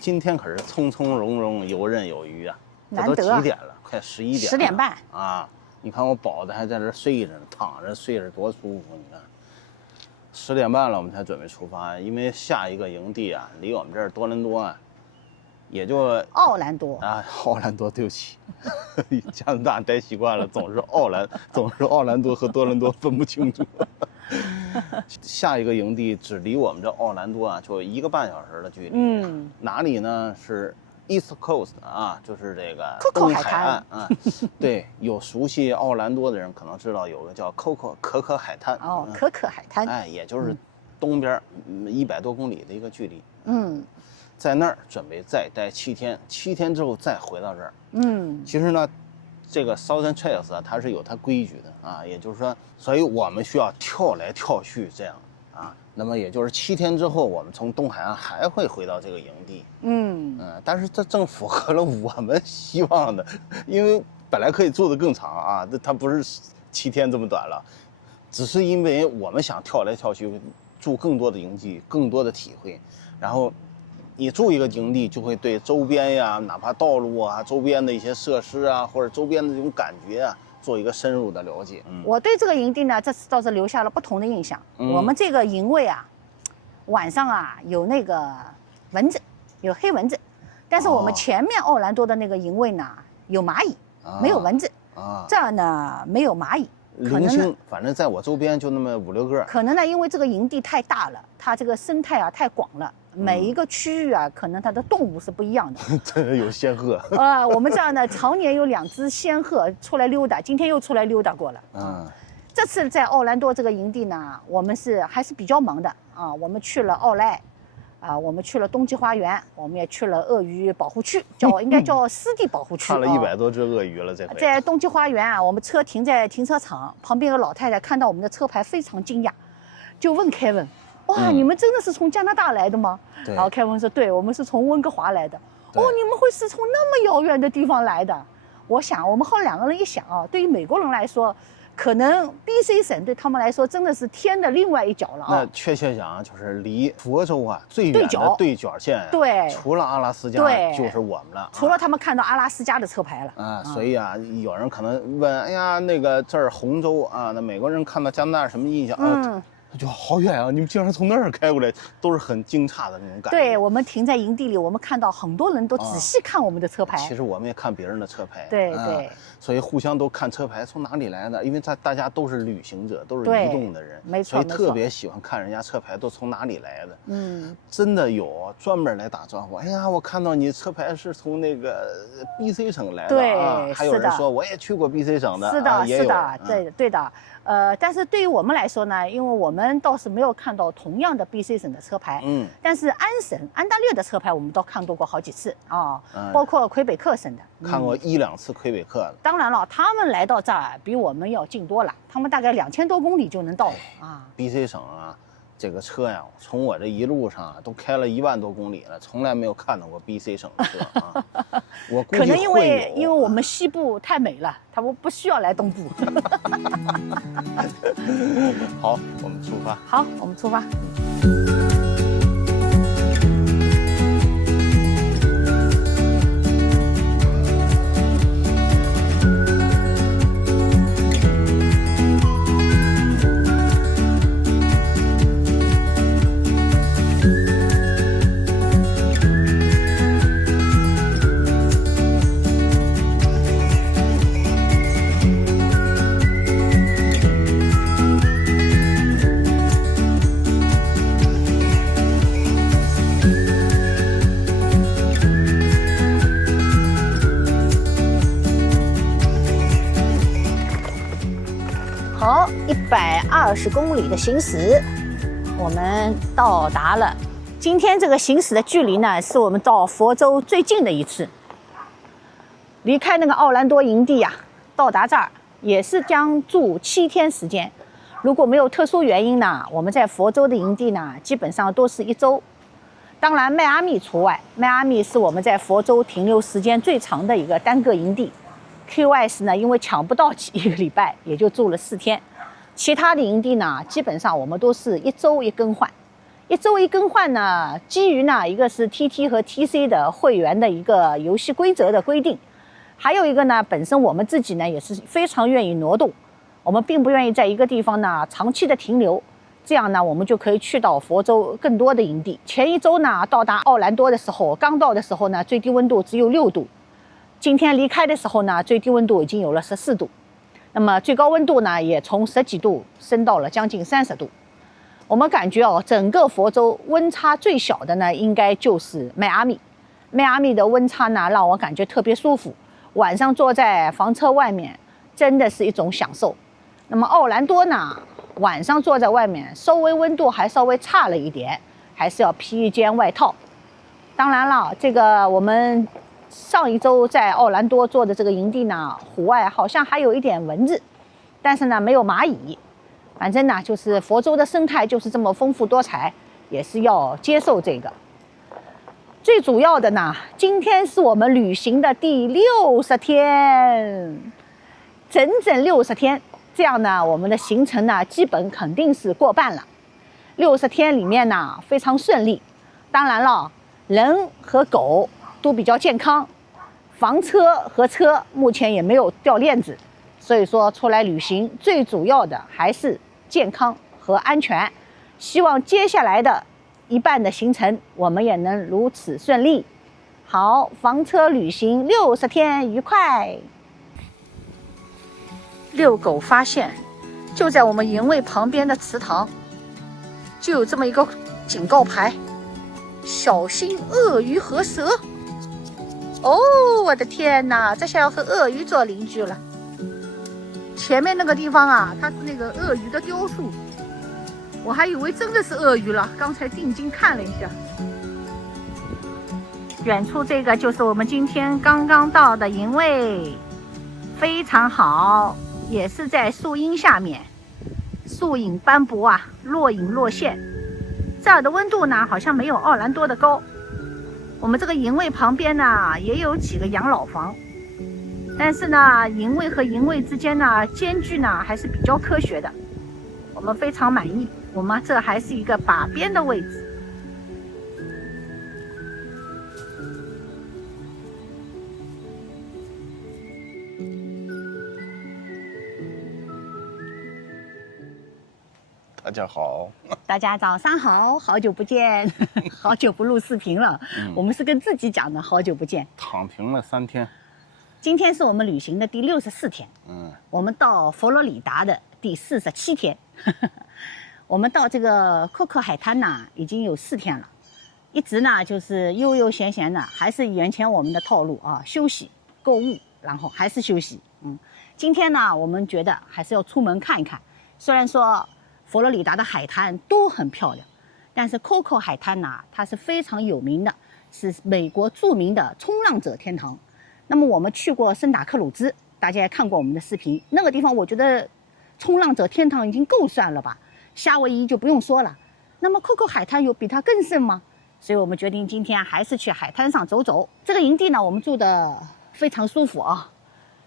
今天可是从从容容、游刃有余啊！这都难得啊几点了？快11点了。10点半啊！你看我宝子还在这睡着呢，躺着睡着多舒服！你看，10点半了，我们才准备出发，因为下一个营地啊，离我们这儿多伦多啊，也就奥兰多啊，奥兰多，对不起，加拿大待习惯了，总是奥兰多和多伦多分不清楚。下一个营地只离我们这奥兰多啊，就1个半小时的距离。嗯，哪里呢？是 East Coast 啊，就是这个 Coco 东海滩海岸啊。对，有熟悉奥兰多的人可能知道有个叫可可海滩。哦，可可海滩。哎，也就是东边100多公里的一个距离。嗯，在那儿准备再待7天，7天之后再回到这儿。嗯，其实呢，这个 Southern Trails 啊，它是有它规矩的啊，也就是说，所以我们需要跳来跳去这样啊。那么也就是7天之后，我们从东海岸还会回到这个营地。但是这正符合了我们希望的，因为本来可以住得更长啊，它不是7天这么短了，只是因为我们想跳来跳去，住更多的营地，更多的体会，然后。你住一个营地，就会对周边呀，哪怕道路啊、周边的一些设施啊，或者周边的这种感觉啊，做一个深入的了解。我对这个营地呢，这次倒是留下了不同的印象。我们这个营位啊，晚上啊有那个蚊子，有黑蚊子，但是我们前面奥兰多的那个营位呢，有蚂蚁，没有蚊子。这儿呢没有蚂蚁。零星，反正在我周边就那么5、6个。可能呢，因为这个营地太大了，它这个生态啊太广了，每一个区域啊，可能它的动物是不一样的。这有仙鹤。我们这儿呢，常年有2只仙鹤出来溜达，今天又出来溜达过了。这次在奥兰多这个营地呢，我们还是比较忙的啊。我们去了奥莱，我们去了冬季花园，我们也去了鳄鱼保护区，应该叫湿地保护区。看了100多只鳄鱼了，这回。在冬季花园啊，我们车停在停车场旁边，有个老太太看到我们的车牌非常惊讶，就问凯文：“哇，你们真的是从加拿大来的吗？”然后凯文说：“对，我们是从温哥华来的。”哦，你们会是从那么遥远的地方来的？我想，我们后来2个人一想啊，对于美国人来说，可能 BC 省对他们来说真的是天的另外一角了啊。那确切讲，就是离佛州啊最远的对角线，对，除了阿拉斯加就是我们了。除了他们看到阿拉斯加的车牌了所以啊，有人可能问，哎呀，那个这儿红州啊，那美国人看到加拿大什么印象？就好远啊！你们竟然从那儿开过来，都是很惊诧的那种感觉。对，我们停在营地里，我们看到很多人都仔细看我们的车牌。其实我们也看别人的车牌。对，所以互相都看车牌从哪里来的，因为大家都是旅行者，都是移动的人，没错，所以特别喜欢看人家车牌都从哪里来的。真的有专门来打招呼。哎呀，我看到你车牌是从那个 BC 省来的啊。还有人说我也去过 BC 省的。是的，是的，对的。但是对于我们来说呢，因为我们倒是没有看到同样的 BC 省的车牌，但是安大略的车牌我们都看到过好几次啊，包括魁北克省的，看过1、2次魁北克的。当然了，他们来到这儿比我们要近多了，他们大概2000多公里就能到啊。BC 省啊，这个车呀，从我这一路上都开了1万多公里了，从来没有看到过 BC 省的车啊。我估计可能因为我们西部太美了，他们不需要来东部。好，我们出发。好，我们出发。好，120公里的行驶，我们到达了。今天这个行驶的距离呢，是我们到佛州最近的一次。离开那个奥兰多营地呀，到达这儿也是将住7天时间。如果没有特殊原因呢，我们在佛州的营地呢，基本上都是1周。当然，迈阿密除外，迈阿密是我们在佛州停留时间最长的一个单个营地。Key West 呢，因为抢不到1个礼拜，也就住了4天。其他的营地呢，基本上我们都是1周1更换。一周一更换呢，基于呢一个是 TT 和 TC 的会员的一个游戏规则的规定，还有一个呢，本身我们自己呢也是非常愿意挪动，我们并不愿意在一个地方呢长期的停留，这样呢我们就可以去到佛州更多的营地。前一周呢到达奥兰多的时候，刚到的时候呢最低温度只有6度，今天离开的时候呢最低温度已经有了14度，那么最高温度呢也从10几度升到了将近30度。我们感觉整个佛州温差最小的呢，应该就是迈阿密。迈阿密的温差呢，让我感觉特别舒服。晚上坐在房车外面，真的是一种享受。那么奥兰多呢，晚上坐在外面，稍微温度还稍微差了一点，还是要披一件外套。当然了，这个我们上一周在奥兰多做的这个营地呢，户外好像还有一点蚊子，但是呢没有蚂蚁。反正呢，就是佛州的生态就是这么丰富多彩，也是要接受这个。最主要的呢，今天是我们旅行的第60天，整整60天。这样呢，我们的行程呢，基本肯定是过半了。60天里面呢，非常顺利。当然了，人和狗都比较健康，房车和车目前也没有掉链子。所以说，出来旅行最主要的还是健康和安全，希望接下来的一半的行程我们也能如此顺利。好，房车旅行60天愉快。遛狗发现，就在我们营位旁边的池塘，就有这么一个警告牌：小心鳄鱼和蛇。哦，我的天哪，这下要和鳄鱼做邻居了。前面那个地方啊，它是那个鳄鱼的雕塑，我还以为真的是鳄鱼了，刚才定睛看了一下。远处这个就是我们今天刚刚到的营位，非常好，也是在树荫下面，树影斑驳啊，若隐若现。这儿的温度呢，好像没有奥兰多的高。我们这个营位旁边呢，也有几个养老房。但是呢，营位和营位之间呢，间距呢还是比较科学的，我们非常满意。我们这还是一个把边的位置。大家好，大家早上好，好久不见，好久不录视频了。我们是跟自己讲的，好久不见。躺平了3天。今天是我们旅行的第64天，我们到佛罗里达的第47天，我们到这个库克海滩呢，已经有4天了，一直呢就是悠悠闲闲的，还是原前我们的套路啊，休息、购物，然后还是休息。今天呢，我们觉得还是要出门看一看。虽然说佛罗里达的海滩都很漂亮，但是 Coco 海滩呢，它是非常有名的，是美国著名的冲浪者天堂。那么我们去过圣达克鲁兹，大家也看过我们的视频，那个地方我觉得冲浪者天堂已经够算了吧，夏威夷就不用说了。那么 Coco 海滩有比它更甚吗？所以我们决定今天还是去海滩上走走。这个营地呢，我们住的非常舒服啊。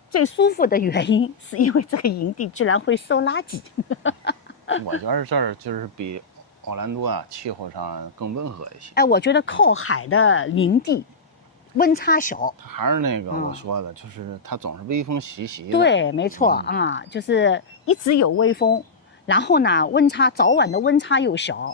最舒服的原因是因为这个营地居然会收垃圾。我觉得这儿就是比奥兰多啊气候上更温和一些。哎，我觉得靠海的营地温差小，它还是那个我说的，就是它总是微风习习的。对，没错啊，就是一直有微风，然后呢温差早晚的温差又小，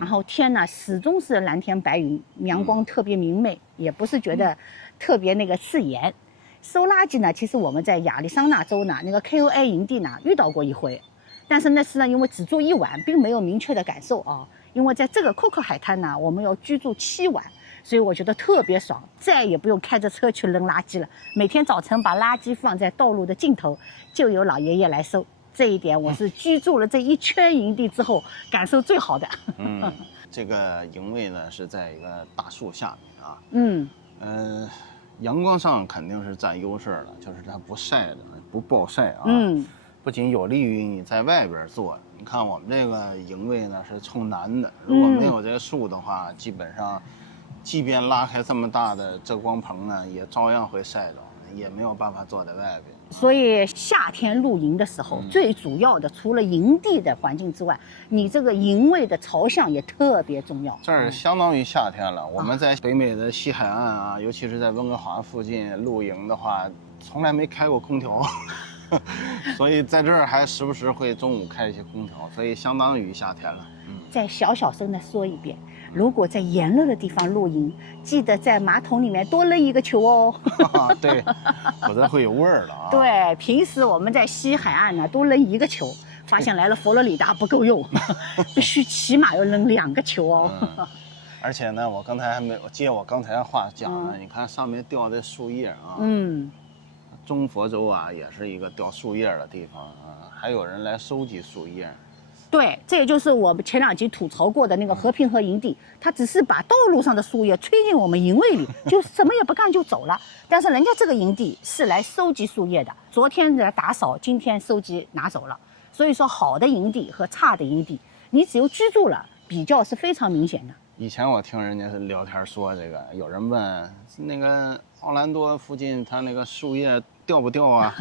然后天呢始终是蓝天白云，阳光特别明媚，也不是觉得特别那个刺眼。收垃圾呢，其实我们在亚利桑那州呢那个 KOA 营地呢遇到过一回，但是那次呢因为只住1晚，并没有明确的感受啊。因为在这个 Coco 海滩呢，我们要居住7晚。所以我觉得特别爽，再也不用开着车去扔垃圾了。每天早晨把垃圾放在道路的尽头，就有老爷爷来收。这一点我是居住了这一圈营地之后感受最好的。这个营位呢是在一个大树下面啊。阳光上肯定是占优势的，就是它不晒的，不暴晒啊。不仅有利于你在外边坐，你看我们这个营位呢是冲南的，如果没有这个树的话，基本上。即便拉开这么大的遮光棚呢，也照样会晒着，也没有办法坐在外边。所以夏天露营的时候，最主要的除了营地的环境之外，你这个营位的朝向也特别重要。这儿相当于夏天了。我们在北美的西海岸啊，尤其是在温哥华附近露营的话，从来没开过空调，所以在这儿还时不时会中午开一些空调，所以相当于夏天了。再小声的说一遍，如果在炎热的地方露营，记得在马桶里面多扔一个球哦。对，否则会有味儿了啊。对，平时我们在西海岸呢都扔一个球，发现来了佛罗里达不够用，必须起码要扔2个球哦。而且呢，我刚才还没，我接我刚才的话讲呢，你看上面掉的树叶啊，中佛州啊也是一个掉树叶的地方啊，还有人来收集树叶。对，这也就是我们前2集吐槽过的那个和平河营地，他只是把道路上的树叶吹进我们营位里，就什么也不干就走了。但是人家这个营地是来收集树叶的，昨天来打扫，今天收集拿走了。所以说，好的营地和差的营地，你只有居住了，比较是非常明显的。以前我听人家聊天说这个，有人问那个奥兰多附近它那个树叶掉不掉啊？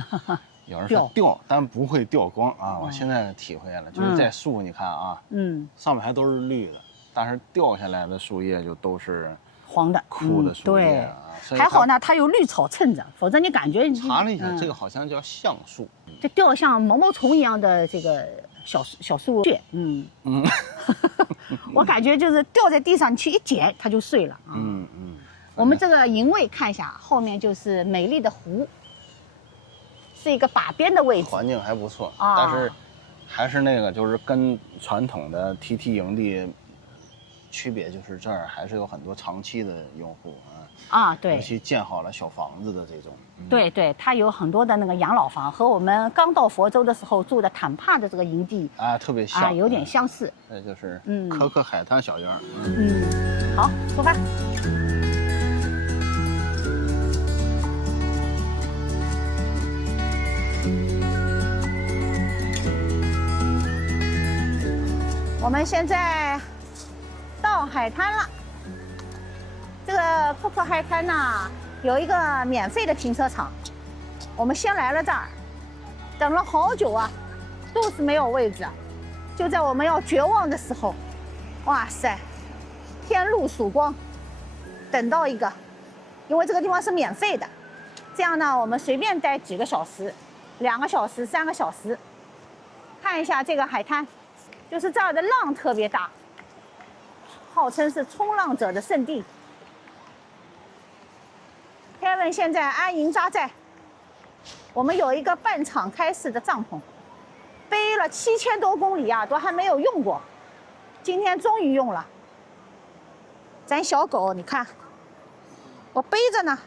有人说掉，但不会掉光啊！我现在体会了，就是在树，你看啊，上面还都是绿的，但是掉下来的树叶就都是黄的、枯的树叶啊。还好呢，它有绿草衬着，否则你感觉查了一下，这个好像叫橡树，就掉像毛毛虫一样的这个小树叶，我感觉就是掉在地上，你去一捡它就碎了。我们这个营位看一下，后面就是美丽的湖。是一个把边的位置，环境还不错，但是还是那个，就是跟传统的 TT 营地区别，就是这儿还是有很多长期的用户对，尤其建好了小房子的这种，对，它有很多的那个养老房，和我们刚到佛州的时候住的坦帕的这个营地特别像，有点相似。这就是可可海滩小园。好，出发。我们现在到海滩了。这个可可海滩呢，有一个免费的停车场。我们先来了这儿，等了好久啊，都是没有位置。就在我们要绝望的时候，哇塞，天露曙光，等到一个，因为这个地方是免费的。这样呢，我们随便待几个小时，2个小时、3个小时，看一下这个海滩。就是这儿的浪特别大，号称是冲浪者的圣地。Kevin 现在安营扎寨，我们有一个半敞开式的帐篷，背了7000多公里啊，都还没有用过，今天终于用了。咱小狗，你看，我背着呢。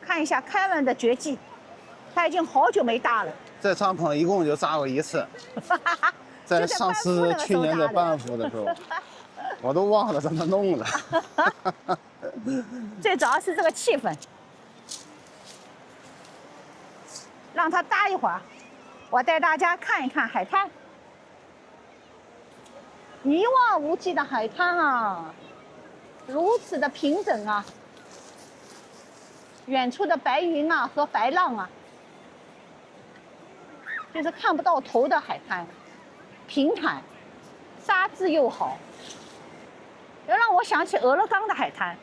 看一下 Kevin 的绝技，他已经好久没搭了。这帐篷一共就扎过1次，在上次去年的班夫的时候，我都忘了怎么弄了。最主要是这个气氛，让它搭一会儿，我带大家看一看海滩，一望无际的海滩啊，如此的平整啊，远处的白云啊和白浪啊。就是看不到头的海滩，平坦，沙质又好，又让我想起俄勒冈的海滩。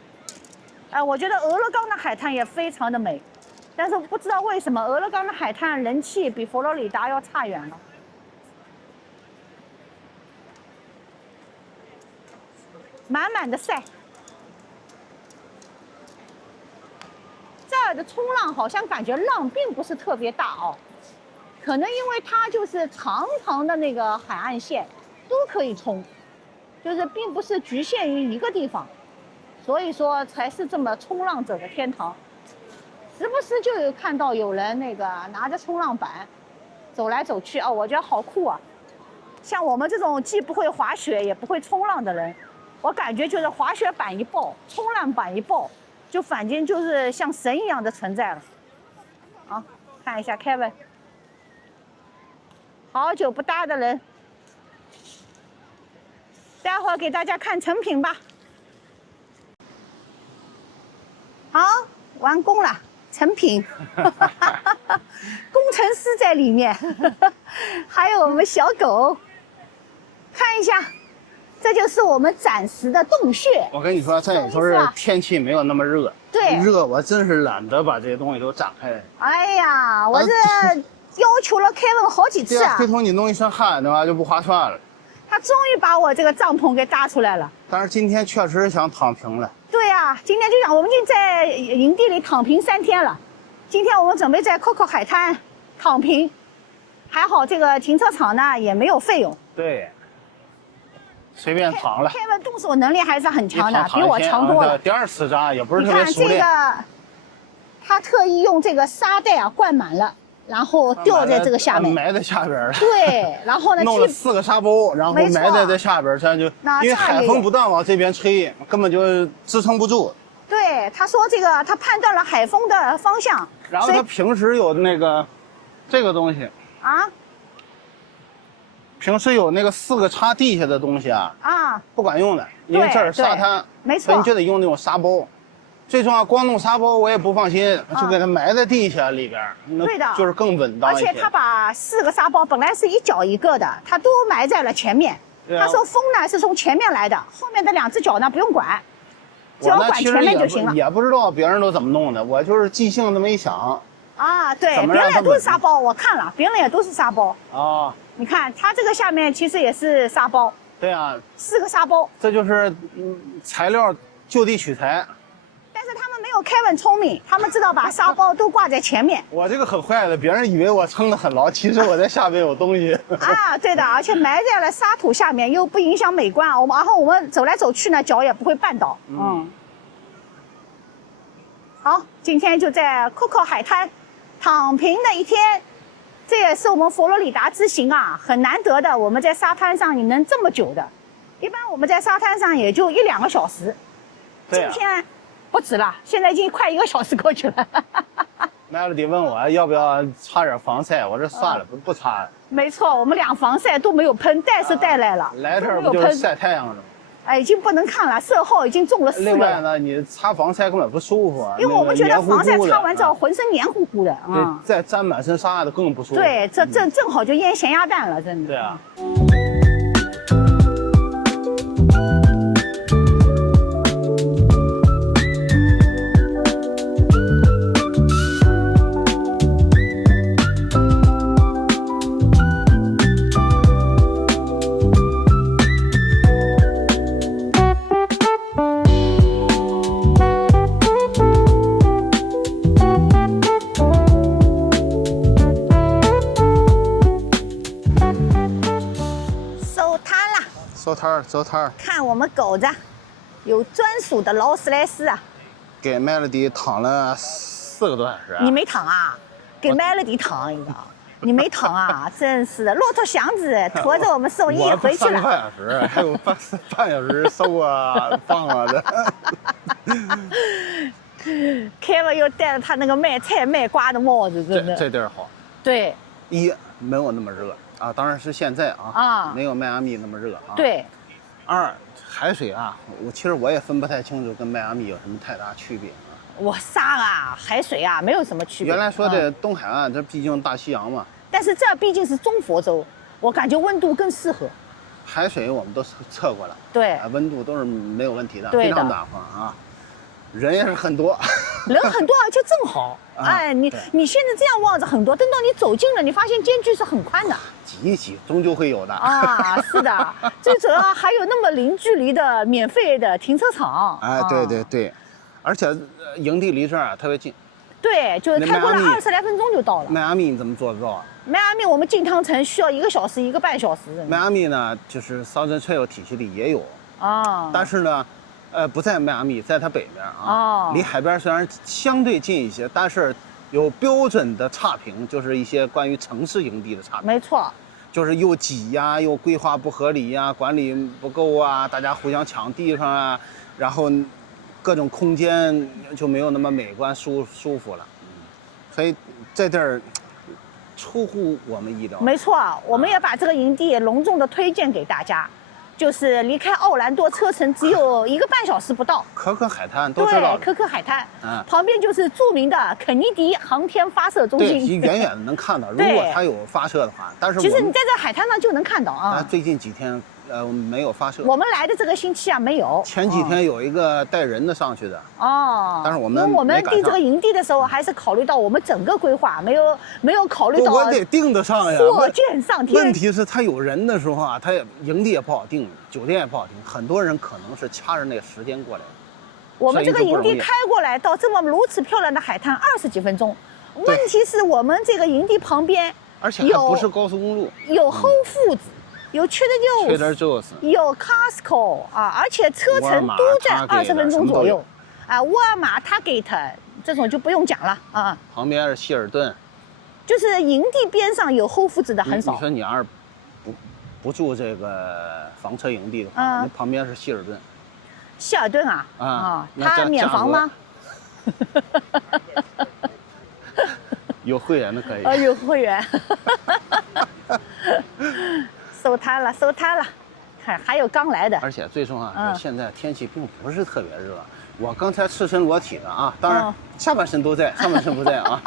我觉得俄勒冈的海滩也非常的美，但是不知道为什么俄勒冈的海滩人气比佛罗里达要差远了。满满的晒，这儿的冲浪好像感觉浪并不是特别大哦。可能因为它就是长长的那个海岸线都可以冲，就是并不是局限于一个地方，所以说才是这么冲浪者的天堂。时不时就有看到有人那个拿着冲浪板走来走去我觉得好酷啊！像我们这种既不会滑雪也不会冲浪的人，我感觉就是滑雪板一抱，冲浪板一抱，就反正就是像神一样的存在了。好，看一下 Kevin。好久不搭的人，待会儿给大家看成品吧。好，完工了，成品，工程师在里面，还有我们小狗，看一下，这就是我们暂时的洞穴。我跟你说，这也就是天气没有那么热。对，热我真是懒得把这些东西都展开。哎呀，我这要求了 Kevin 好几次啊，回头你弄一身汗的话就不划算了。他终于把我这个帐篷给搭出来了。但是今天确实想躺平了。对呀，今天就讲我们已经在营地里躺平3天了。今天我们准备在 Coco 海滩躺平，还好这个停车场呢也没有费用。对，随便躺了。Kevin 动手能力还是很强的，比我强多了。第2次扎也不是特别熟练。你看这个，他特意用这个沙袋啊灌满了。然后吊在这个下面，埋在下边了。对，然后呢，弄了4个沙包，然后埋在这下边，这样就因为海风不断往这边吹，根本就支撑不住。对，他说这个他判断了海风的方向，然后他平时有那个这个东西啊，平时有那个4个插地下的东西啊，不管用的，因为这儿沙滩，没错，所以你就得用那种沙包。最重要，光弄沙包我也不放心，就给它埋在地下里边，对的，就是更稳当一些。而且他把4个沙包本来是一脚一个的，他都埋在了前面。他说风呢是从前面来的，后面的2只脚呢不用管，只要管前面就行了。也不知道别人都怎么弄的，我就是即兴这么一想。啊，对，别人也都是沙包，我看了，别人也都是沙包。啊，你看他这个下面其实也是沙包。对啊，4个沙包。这就是材料就地取材。但是他们没有 Kevin 聪明，他们知道把沙包都挂在前面。我这个很坏的，别人以为我撑得很牢，其实我在下边有东西。啊，对的，而且埋在了沙土下面，又不影响美观。然后我们走来走去呢，脚也不会绊倒。好，今天就在 Coco 海滩躺平的一天，这也是我们佛罗里达之行啊很难得的。我们在沙滩上你能这么久的，一般我们在沙滩上也就1-2个小时。今天不止了，现在已经快1个小时过去了。Melody 问我要不要擦点防晒，我说算了，不擦了。没错，我们俩防晒都没有喷，带是带来了，来这儿不就是晒太阳的吗？哎，已经不能看了，色号已经中了4个。另外呢，你擦防晒根本不舒服啊，因为我们觉得防晒擦完之后浑身黏糊糊的啊，再沾满身沙的更不舒服。对，这正好就腌咸鸭蛋了，真的。对啊。走摊儿，看我们狗子有专属的劳斯莱斯啊！给 Melody 躺了4个多小时、啊。你没躺啊？给 Melody 躺一个，你没躺啊？真是的，骆驼祥子驮着我们送医回去了。3个半小时，还有半小时收啊放啊的。Kevin 又戴着他那个卖菜卖瓜的帽子，真的。这地儿好。对。没有那么热啊，当然是现在啊，没有迈阿密那么热啊。对。2，海水啊，其实我也分不太清楚跟迈阿密有什么太大区别啊。我沙啊，海水啊，没有什么区别。原来说的东海岸，这毕竟大西洋嘛。但是这毕竟是中佛州，我感觉温度更适合。海水我们都测过了，对，温度都是没有问题的，非常暖和啊。人也是很多，人很多，而且正好。哎，你现在这样望着很多，等到你走近了，你发现间距是很宽的。挤一挤，终究会有的啊！是的，最主要还有那么零距离的免费的停车场。哎，对对对，而且营地离这儿特别近。对，就是开过来20来分钟就到了。迈阿密你怎么做得到啊？迈阿密我们进汤城需要1个小时1个半小时。迈阿密呢，就是 Southern Trail 体系里也有啊，但是呢。不在迈阿密，在它北面啊，离海边虽然相对近一些，但是有标准的差评，就是一些关于城市营地的差评。没错，就是又挤呀，又规划不合理呀，管理不够啊，大家互相抢地方啊，然后各种空间就没有那么美观舒服了。所以这地儿出乎我们意料。没错，我们也把这个营地隆重的推荐给大家。就是离开奥兰多车程只有1个半小时不到。可可海滩都知道对，可可海滩，嗯旁边就是著名的肯尼迪航天发射中对，心。远远的能看到，如对果它有发射的话。但是其实你我们在这海滩上就能看到啊。最近几天没有发射。我们来的这个星期啊没有。前几天有一个带人的上去的。哦。但是我们因为我们没赶上定这个营地的时候，还是考虑到我们整个规划，没有考虑到我得定得上呀。射箭上天。问题是他有人的时候啊，他营地也不好定，酒店也不好定，很多人可能是掐着那个时间过来的。我们这个营地开过来到这么如此漂亮的海滩20几分钟，问题是我们这个营地旁边，而且还不是高速公路，有 Whole Foods，有 Trader Joe's， 有 Costco 啊，而且车程都在20分钟左右。啊，沃尔玛、Target 这种就不用讲了啊。旁边是希尔顿，就是营地边上有 Whole Foods的很少。你说你要是不住这个房车营地的话，那旁边是希尔顿。希尔顿啊啊，它免房吗？有会员的可以。有会员。收摊了，收摊了。还有刚来的。而且最重要的是，现在天气并不是特别热。我刚才赤身裸体的啊，当然下半身都在，上半身不在啊。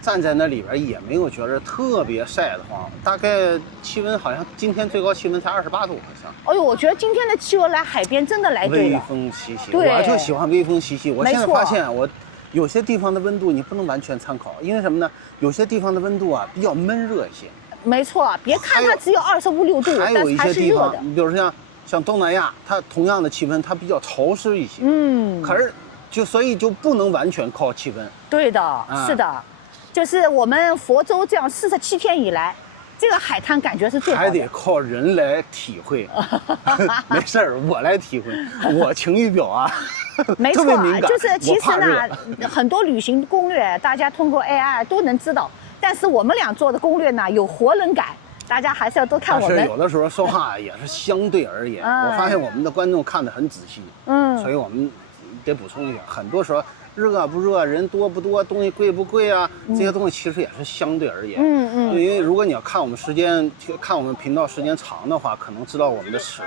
站在那里边也没有觉得特别晒得慌，大概气温好像今天最高气温才28度，好像。哎呦，我觉得今天的气温来海边真的来对了。微风习习，我就喜欢微风习习。我现在发现我有些地方的温度你不能完全参考，因为什么呢？有些地方的温度啊比较闷热一些。没错，别看它只有25、6度，还有一些地方，你比如说像东南亚，它同样的气温它比较潮湿一些。可是所以就不能完全靠气温。对的，是的。就是我们佛州这样47天以来，这个海滩感觉是最好的。还得靠人来体会。没事儿，我来体会，我晴雨表啊。没错，就是其实呢，很多旅行攻略大家通过 AI 都能知道，但是我们俩做的攻略呢有活人感，大家还是要多看我们。但是有的时候说话也是相对而言，我发现我们的观众看得很仔细，所以我们得补充一下，很多时候。热不热，人多不多，东西贵不贵啊？这些东西其实也是相对而言。因为如果你要看我们看我们频道时间长的话，可能知道我们的尺度，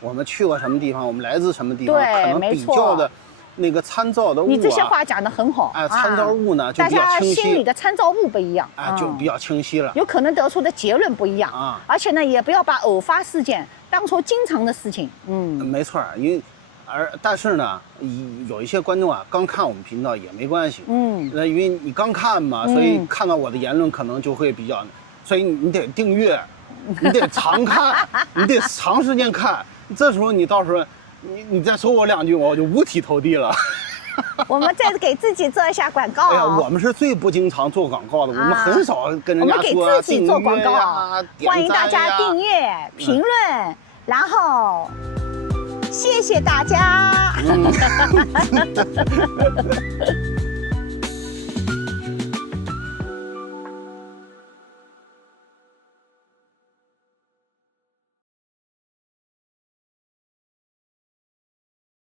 我们去过什么地方，我们来自什么地方，可能比较的那个参照的物啊。你这些话讲得很好。参照物呢就比较清晰。大家心里的参照物不一样，就比较清晰了。有可能得出的结论不一样啊。而且呢，也不要把偶发事件当作经常的事情。没错，因为。但是呢，有一些观众啊，刚看我们频道也没关系，那因为你刚看嘛，所以看到我的言论可能就会比较，所以你得订阅，你得常看，你得长时间看，这时候你到时候你再说我2句，我就五体投地了。我们再给自己做一下广告。哎呀，我们是最不经常做广告的，我们很少跟人家说我们给自己做广告，欢迎大家订阅、评论，然后。谢谢大家。